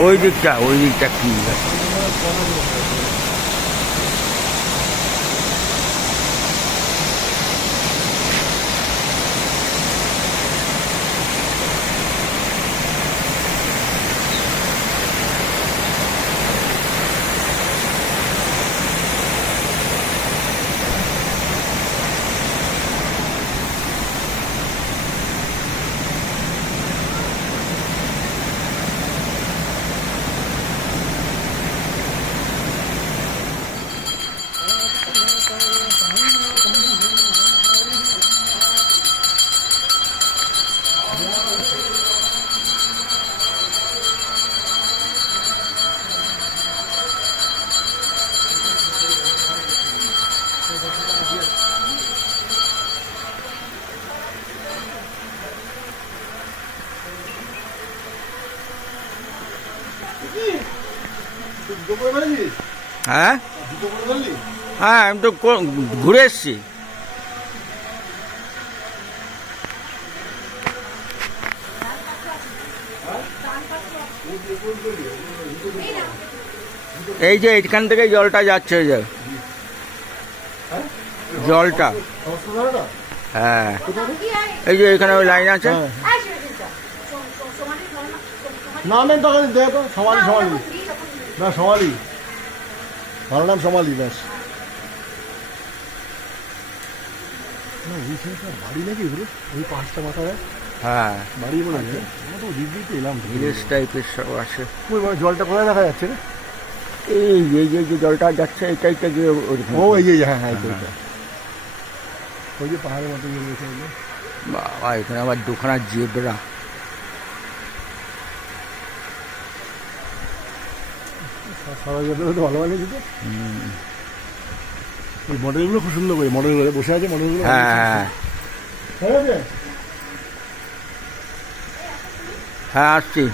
ওই দিকটা কি হ্যাঁ হ্যাঁ আমি তো ঘুরে এসছি। এই যে এখান থেকে জলটা যাচ্ছে, যে জলটা, হ্যাঁ এই যে এখানে ওই লাইন আছে। নামের দোকানে দেখো সমালি না সমালি, ভালো নাম সমালি ব্যাস। বাড়ি নাকি ওই 5টা মাথা, হ্যাঁ বাড়ি মনে আছে। আমরা তো দিল্লিতে এলাম, ভিলেজ টাইপের সব আসে। ওই জলটা কোথায় দেখা যাচ্ছে রে? এই যে জলটা যাচ্ছে এটাই তো যে ও এই যে হ্যাঁ হ্যাঁ ওই যে পাহাড়ের মতো বাবা, এখানে আবার দুখানা জেব্রা। সারা জেব্রা তো ভালো ভালো দিতে। ওই মডেলগুলো খুব সুন্দর করে মডেলগুলো বসে আছে, মডেলগুলো হ্যাঁ হ্যাঁ আসছি।